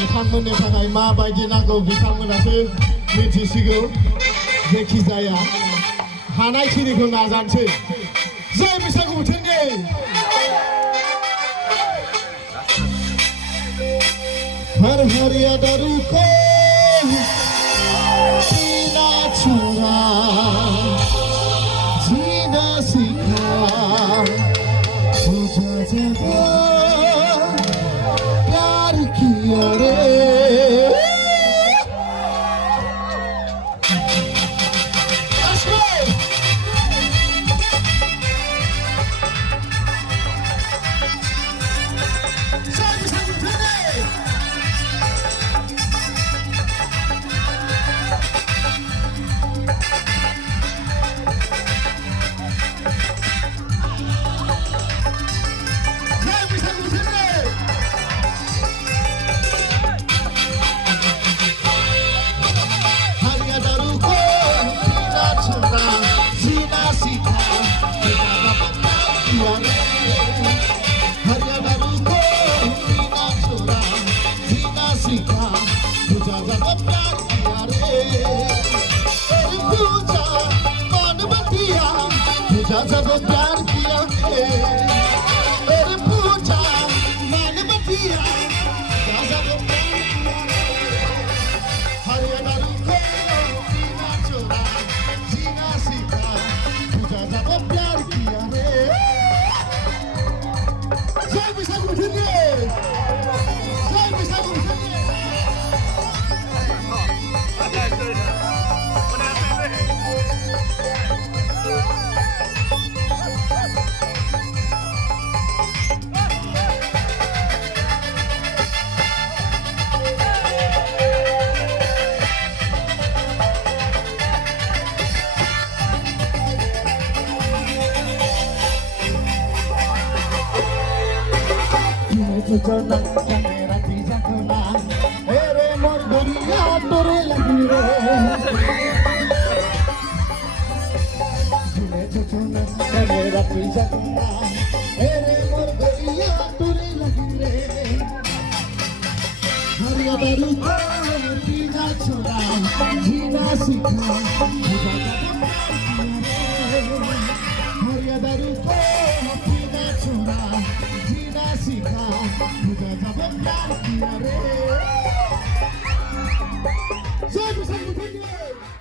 बिथांमोननि थाखाय माबायदि नांगौ बिथांमोनासो मिथिसिगौ जायखिजाया हानायखिनिखौ नाजानोसै जय बैसागु बोथोरनि हर हरिया दारू को पीना छुड़ा जीना सीखा बुझा जगा प्यार किया रे जब प्यार किया और पूछा मन बतिया जब हरियाणा रुको पीना छोड़ा जीना सीखा पूछा जब प्यार किया रे जय बैसागु बोथोरनि जय बैसागु बोथोरनि Chona camera tija chona ere mor goriya tore lagi re jine chona camera tija chona ere mor goriya tore lagi re hariya daru ko tija chona jina sikha hariya daru ko tija chona jina sikha मुझे जब प्यार किया रे